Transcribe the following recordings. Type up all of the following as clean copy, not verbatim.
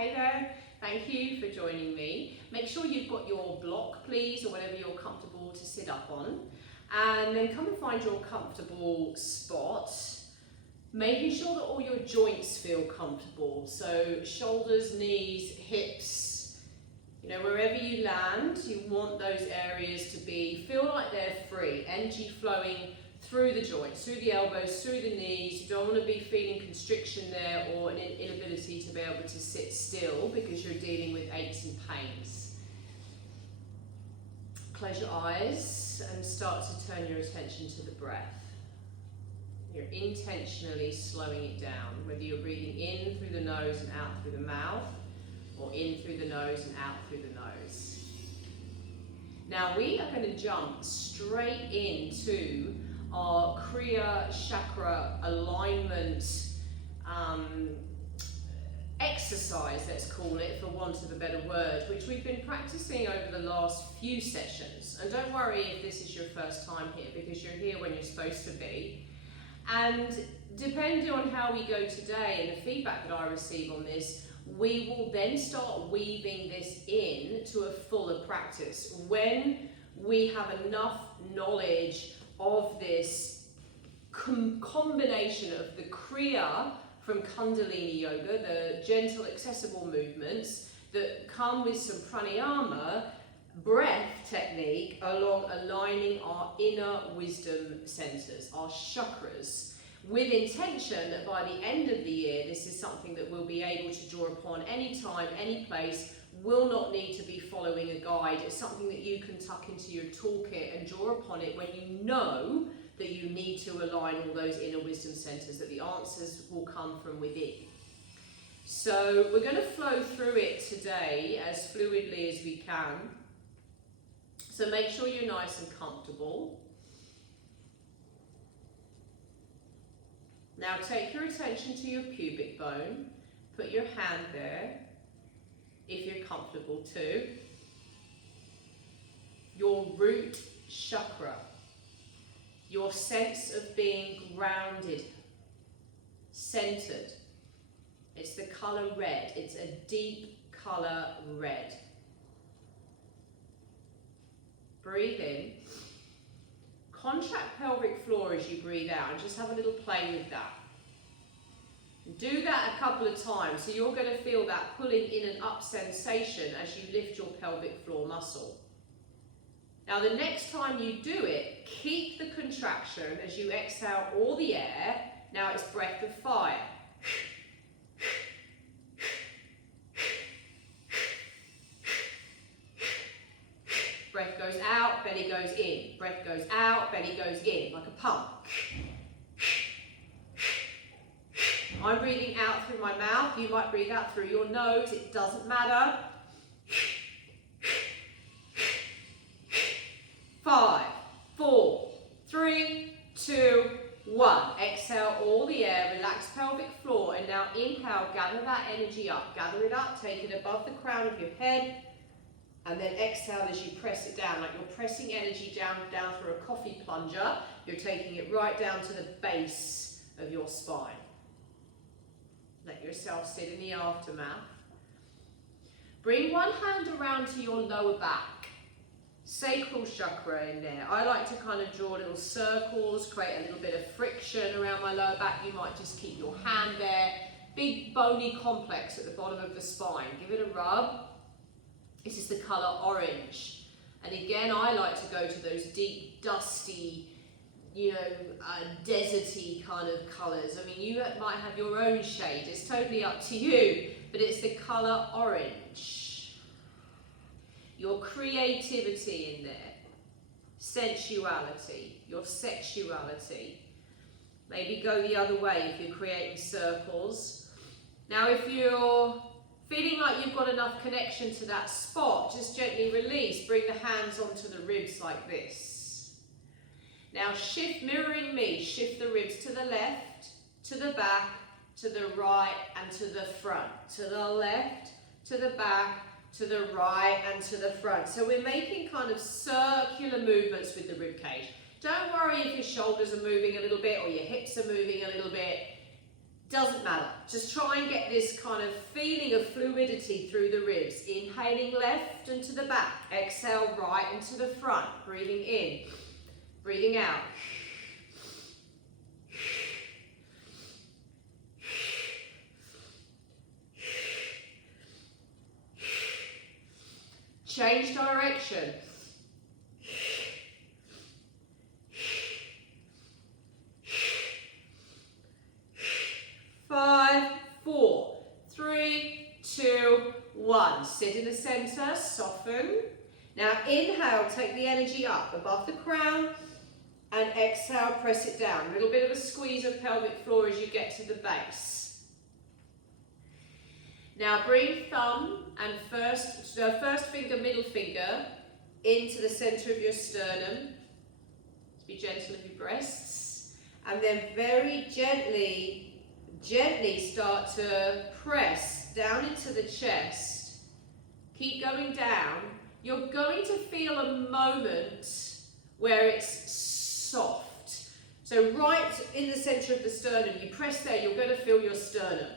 Hey there, thank you for joining me. Make sure you've got your block, please, or whatever you're comfortable to sit up on. And then come and find your comfortable spot, making sure that all your joints feel comfortable. So shoulders, knees, hips, wherever you land, you want those areas to feel like they're free, energy flowing through the joints, through the elbows, through the knees. You don't want to be feeling constriction there or an inability to be able to sit still because you're dealing with aches and pains. Close your eyes and start to turn your attention to the breath. You're intentionally slowing it down, whether you're breathing in through the nose and out through the mouth, or in through the nose and out through the nose. Now we are going to jump straight into our KRIYA chakra alignment exercise, let's call it, for want of a better word, which we've been practicing over the last few sessions. And don't worry if this is your first time here, because you're here when you're supposed to be. And depending on how we go today and the feedback that I receive on this, we will then start weaving this in to a fuller practice when we have enough knowledge of this combination of the Kriya from Kundalini Yoga, the gentle accessible movements that come with some pranayama, breath technique, along aligning our inner wisdom centers, our chakras, with intention that by the end of the year, this is something that we'll be able to draw upon anytime, any place, will not need to be following a guide. It's something that you can tuck into your toolkit and draw upon it when you know that you need to align all those inner wisdom centers, that the answers will come from within. So we're going to flow through it today as fluidly as we can. So make sure you're nice and comfortable. Now take your attention to your pubic bone. Put your hand there, if you're comfortable to. Your root chakra. Your sense of being grounded, centered. It's the color red. It's a deep color red. Breathe in. Contract pelvic floor as you breathe out, and just have a little play with that. Do that a couple of times, so you're going to feel that pulling in and up sensation as you lift your pelvic floor muscle. Now the next time you do it, keep the contraction as you exhale all the air. Now it's breath of fire. Breath goes out, belly goes in. Breath goes out, belly goes in, like a pump. I'm breathing out through my mouth. You might breathe out through your nose. It doesn't matter. 5, 4, 3, 2, 1. Exhale all the air, relax pelvic floor, and now inhale, gather that energy up. Gather it up, take it above the crown of your head, and then exhale as you press it down, like you're pressing energy down through a coffee plunger. You're taking it right down to the base of your spine. Let yourself sit in the aftermath. Bring one hand around to your lower back. Sacral chakra in there. I like to kind of draw little circles, create a little bit of friction around my lower back. You might just keep your hand there. Big bony complex at the bottom of the spine. Give it a rub. This is the colour orange. And again, I like to go to those deep, dusty, deserty kind of colours. I mean, you might have your own shade. It's totally up to you. But it's the colour orange. Your creativity in there, sensuality, your sexuality. Maybe go the other way if you're creating circles. Now if you're feeling like you've got enough connection to that spot, just gently release, bring the hands onto the ribs like this. Now shift, mirroring me, shift the ribs to the left, to the back, to the right and to the front. To the left, to the back, to the right and to the front. So we're making kind of circular movements with the rib cage. Don't worry if your shoulders are moving a little bit or your hips are moving a little bit. Doesn't matter. Just try and get this kind of feeling of fluidity through the ribs. Inhaling left and to the back. Exhale right and to the front. Breathing in. Breathing out. Change direction. 5, 4, 3, 2, 1. Sit in the center, soften. Now inhale, take the energy up above the crown, and exhale, press it down. A little bit of a squeeze of pelvic floor as you get to the base. Now bring thumb and first finger, middle finger into the center of your sternum. Be gentle with your breasts, and then very gently start to press down into the chest. Keep going down. You're going to feel a moment where it's soft. So right in the center of the sternum, you press there, you're going to feel your sternum.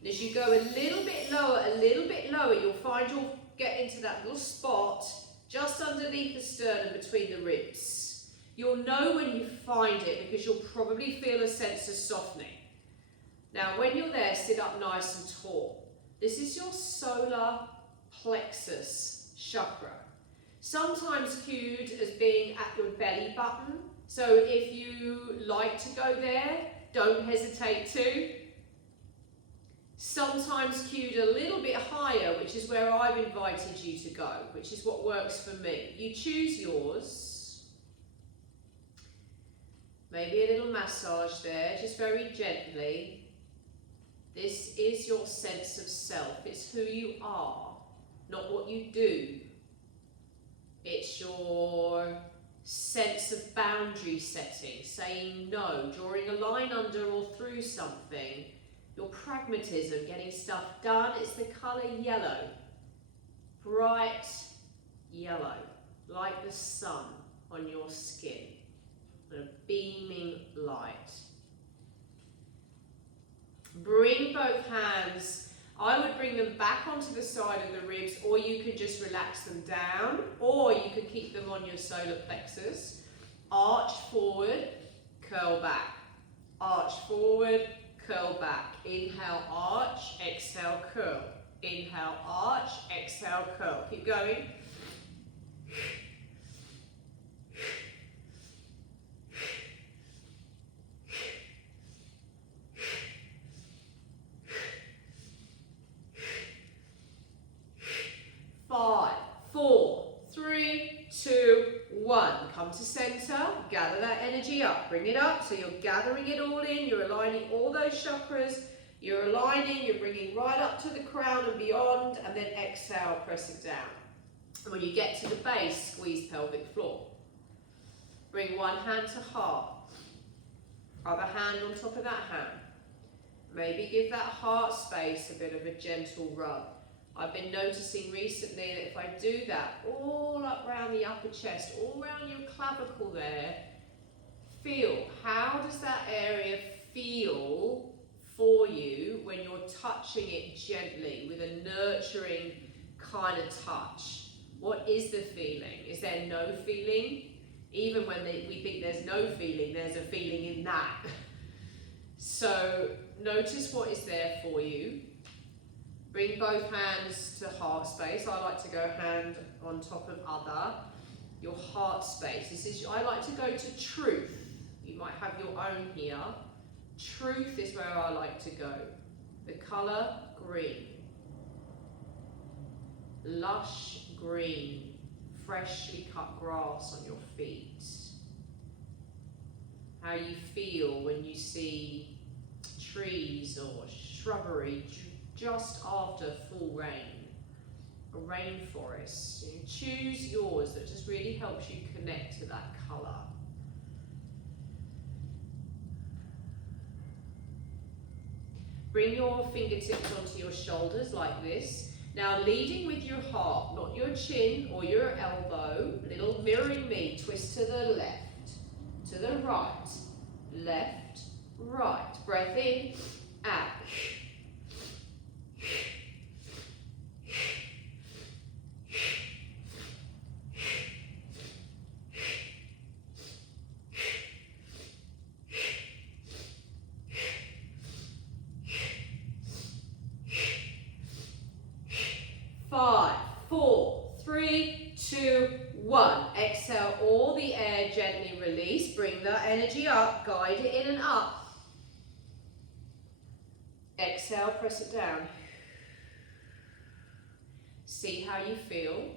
And as you go a little bit lower, you'll find you'll get into that little spot just underneath the sternum between the ribs. You'll know when you find it because you'll probably feel a sense of softening. Now, when you're there, sit up nice and tall. This is your solar plexus chakra. Sometimes cued as being at your belly button. So if you like to go there, don't hesitate to. Sometimes cued a little bit higher, which is where I've invited you to go, which is what works for me. You choose yours. Maybe a little massage there, just very gently. This is your sense of self. It's who you are, not what you do. It's your sense of boundary setting, saying no, drawing a line under or through something. Your pragmatism, getting stuff done. It's the colour yellow, bright yellow, like the sun on your skin, a beaming light. Bring both hands, I would bring them back onto the side of the ribs, or you could just relax them down, or you could keep them on your solar plexus. Arch forward, curl back. Arch forward, curl back. Inhale, arch, exhale, curl. Inhale, arch, exhale, curl. Keep going. 5, 4, 3, 2, 1. Come to center, gather that energy up, bring it up. So you're gathering it all in, you're aligning all those chakras, you're aligning, you're bringing right up to the crown and beyond, and then exhale, press it down. And when you get to the base, squeeze pelvic floor. Bring one hand to heart, other hand on top of that hand. Maybe give that heart space a bit of a gentle rub. I've been noticing recently that if I do that all up around the upper chest, all around your clavicle there, feel, how does that area feel for you when you're touching it gently with a nurturing kind of touch? What is the feeling? Is there no feeling? Even when we think there's no feeling, there's a feeling in that. So notice what is there for you. Bring both hands to heart space. I like to go hand on top of other. Your heart space. This is, I like to go to truth. You might have your own here. Truth is where I like to go. The colour green. Lush green. Freshly cut grass on your feet. How you feel when you see trees or shrubbery just after full rain, a rainforest. You choose yours that just really helps you connect to that colour. Bring your fingertips onto your shoulders like this. Now leading with your heart, not your chin or your elbow. Little mirroring me, twist to the left, to the right, left, right. Breath in, out. that energy up, guide it in and up. Exhale, press it down. See how you feel.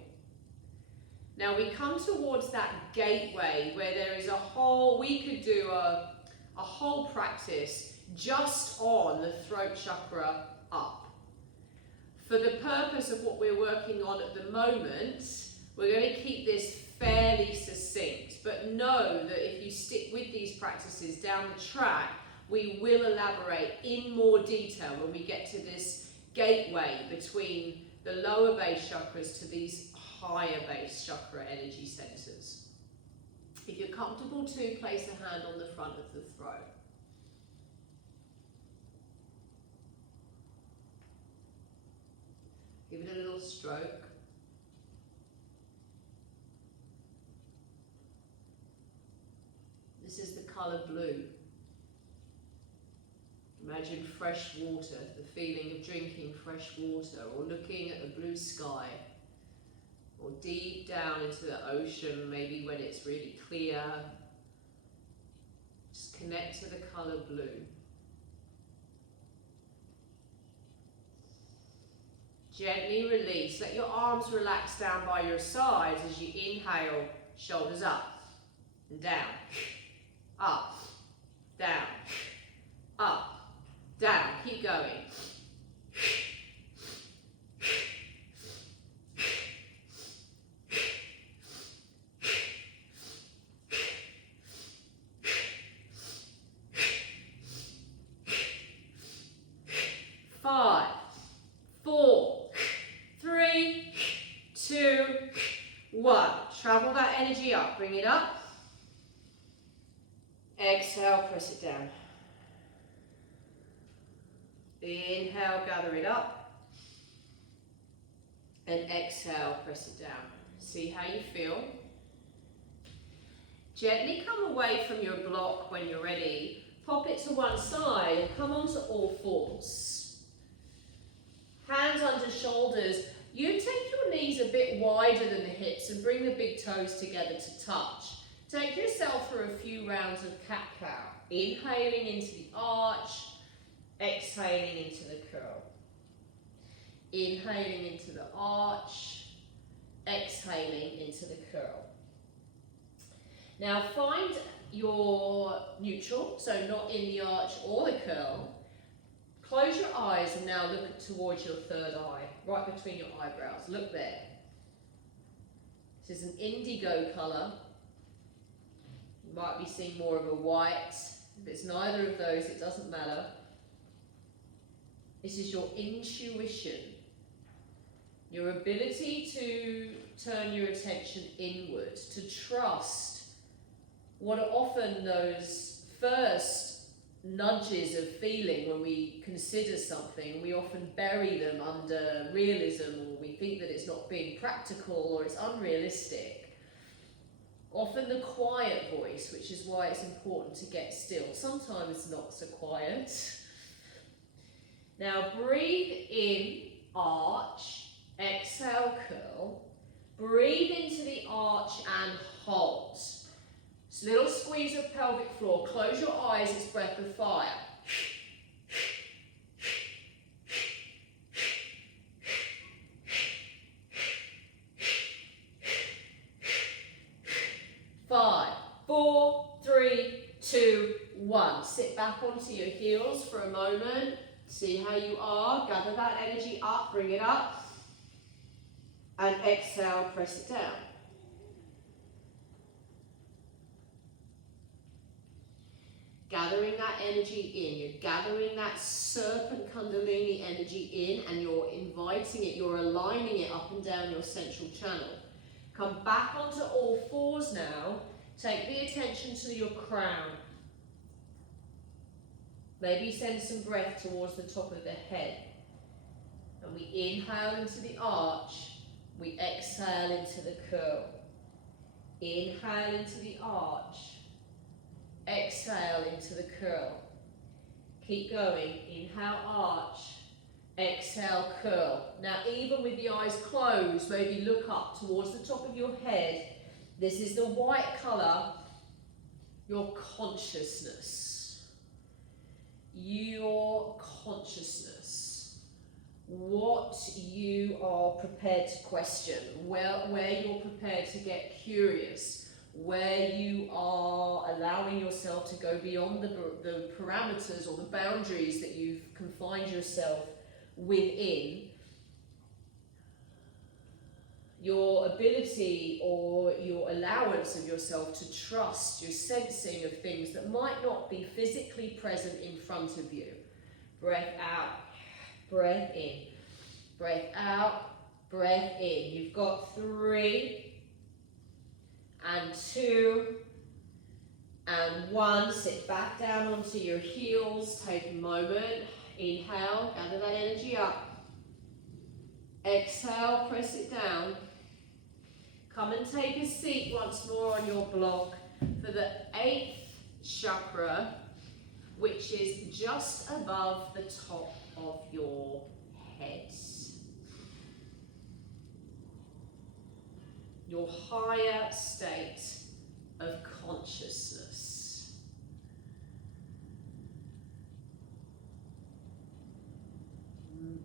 Now we come towards that gateway where there is a whole, we could do a whole practice just on the throat chakra up. For the purpose of what we're working on at the moment, we're going to keep this fairly succinct, but know that if you stick with these practices down the track, we will elaborate in more detail when we get to this gateway between the lower base chakras to these higher base chakra energy centers. If you're comfortable to, place a hand on the front of the throat. Give it a little stroke. This is the colour blue. Imagine fresh water, the feeling of drinking fresh water, or looking at the blue sky, or deep down into the ocean, maybe when it's really clear. Just connect to the colour blue. Gently release. Let your arms relax down by your sides as you inhale, shoulders up and down, up, down, up, down. Keep going. Travel that energy up, bring it up. Exhale, press it down. Inhale, gather it up. And exhale, press it down. See how you feel. Gently come away from your block when you're ready. Pop it to one side and come onto all fours. Hands under shoulders. You take your knees a bit wider than the hips and bring the big toes together to touch. Take yourself for a few rounds of cat-cow. Inhaling into the arch, exhaling into the curl. Inhaling into the arch, exhaling into the curl. Now find your neutral, so not in the arch or the curl. Close your eyes and now look towards your third eye, right between your eyebrows. Look there. This is an indigo colour. You might be seeing more of a white. If it's neither of those, it doesn't matter. This is your intuition. Your ability to turn your attention inward, to trust what are often those first nudges of feeling when we consider something. We often bury them under realism, or we think that it's not being practical or it's unrealistic. Often the quiet voice, which is why it's important to get still. Sometimes not so quiet. Now breathe in, arch, exhale, curl. Breathe into the arch and hold. Little squeeze of pelvic floor. Close your eyes, it's breath of fire. 5, 4, 3, 2, 1. Sit back onto your heels for a moment. See how you are. Gather that energy up, bring it up. And exhale, press it down. Gathering that energy in, you're gathering that serpent kundalini energy in, and you're inviting it, you're aligning it up and down your central channel. Come back onto all fours now. Take the attention to your crown. Maybe send some breath towards the top of the head. And we inhale into the arch, we exhale into the curl. Inhale into the arch. Exhale into the curl. Keep going. Inhale, arch. Exhale, curl. Now, even with the eyes closed, maybe look up towards the top of your head. This is the white colour your consciousness. Your consciousness. What you are prepared to question, where you're prepared to get curious, where you are allowing yourself to go beyond the parameters or the boundaries that you've confined yourself within. Your ability or your allowance of yourself to trust, your sensing of things that might not be physically present in front of you. Breath out, breath in, breath out, breath in. You've got 3 and 2 and 1. Sit back down onto your heels. Take a moment. Inhale, gather that energy up. Exhale, press it down. Come and take a seat once more on your block for the 8th chakra, which is just above the top of your head. Your higher state of consciousness.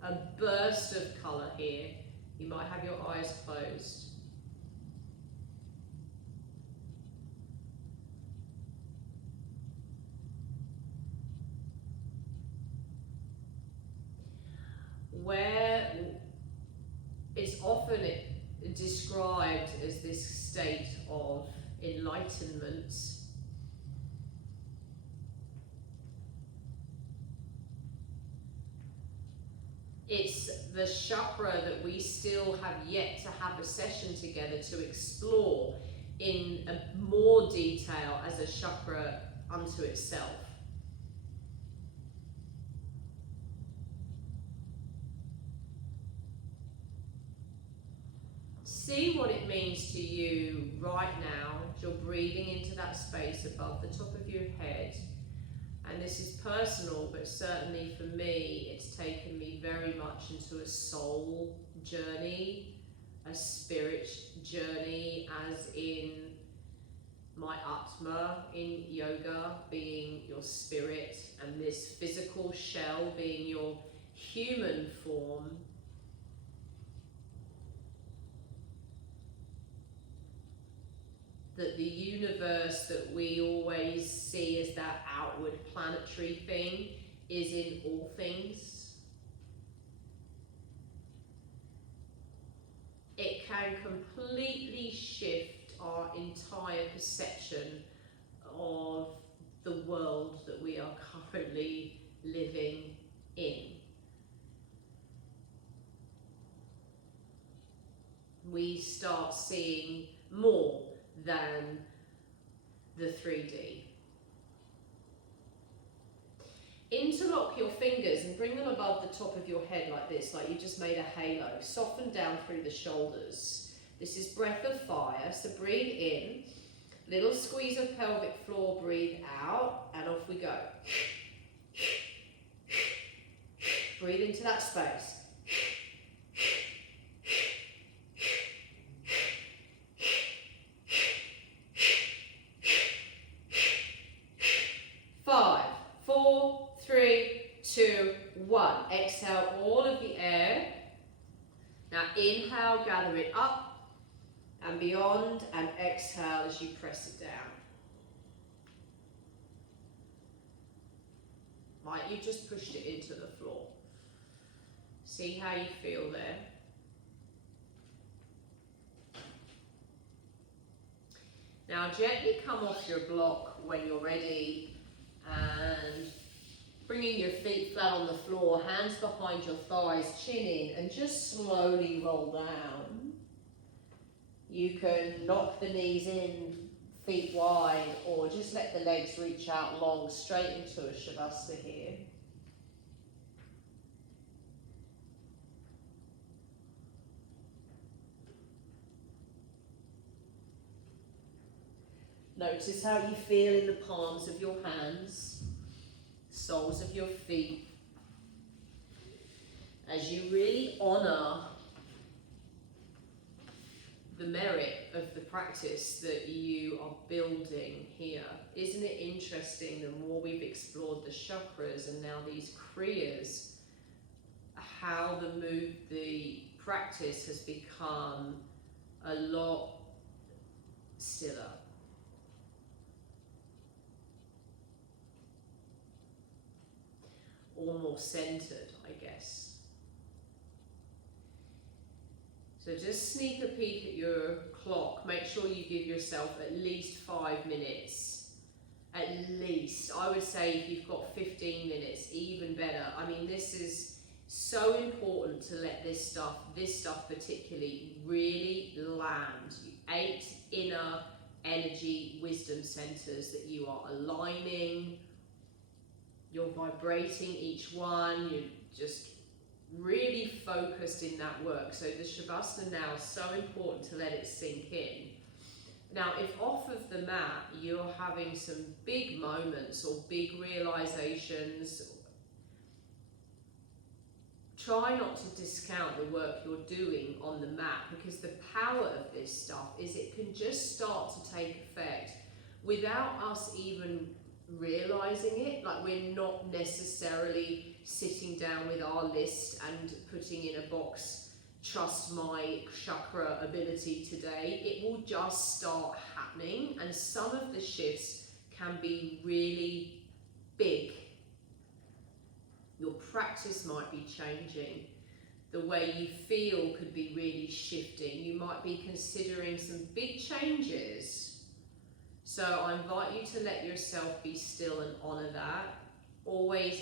A burst of colour here. You might have your eyes closed. Where it's often described as this state of enlightenment. It's the chakra that we still have yet to have a session together to explore in more detail as a chakra unto itself. See what it means to you right now as you're breathing into that space above the top of your head. And this is personal, but certainly for me, it's taken me very much into a soul journey, a spirit journey, as in my Atma in yoga being your spirit, and this physical shell being your human form. That the universe that we always see as that outward planetary thing is in all things. It can completely shift our entire perception of the world that we are currently living in. We start seeing more than the 3D. Interlock your fingers and bring them above the top of your head like this, like you just made a halo. Soften down through the shoulders. This is breath of fire, so breathe in. Little squeeze of pelvic floor, breathe out, and off we go. Breathe into that space. 5, 4, 3, 2, 1. Exhale all of the air. Now inhale, gather it up and beyond, and exhale as you press it down. Right, you've just pushed it into the floor. See how you feel there. Now gently come off your block when you're ready, and bringing your feet flat on the floor, hands behind your thighs, chin in, and just slowly roll down. You can knock the knees in, feet wide, or just let the legs reach out long, straight into a Shavasana here. Notice how you feel in the palms of your hands, soles of your feet, as you really honour the merit of the practice that you are building here. Isn't it interesting, the more we've explored the chakras and now these kriyas, how the practice has become a lot stiller. Or more centered, I guess. So just sneak a peek at your clock. Make sure you give yourself at least 5 minutes. At least. I would say if you've got 15 minutes, even better. I mean, this is so important to let this stuff particularly, really land. 8 inner energy wisdom centers that you are aligning. You're vibrating each one. You're just really focused in that work. So the Shavasana now is so important to let it sink in. Now, if off of the mat you're having some big moments or big realizations, try not to discount the work you're doing on the mat, because the power of this stuff is it can just start to take effect without us even realizing it. Like, we're not necessarily sitting down with our list and putting in a box, trust my chakra ability today. It will just start happening, and some of the shifts can be really big. Your practice might be changing. The way you feel could be really shifting. You might be considering some big changes. So I invite you to let yourself be still and honor that. Always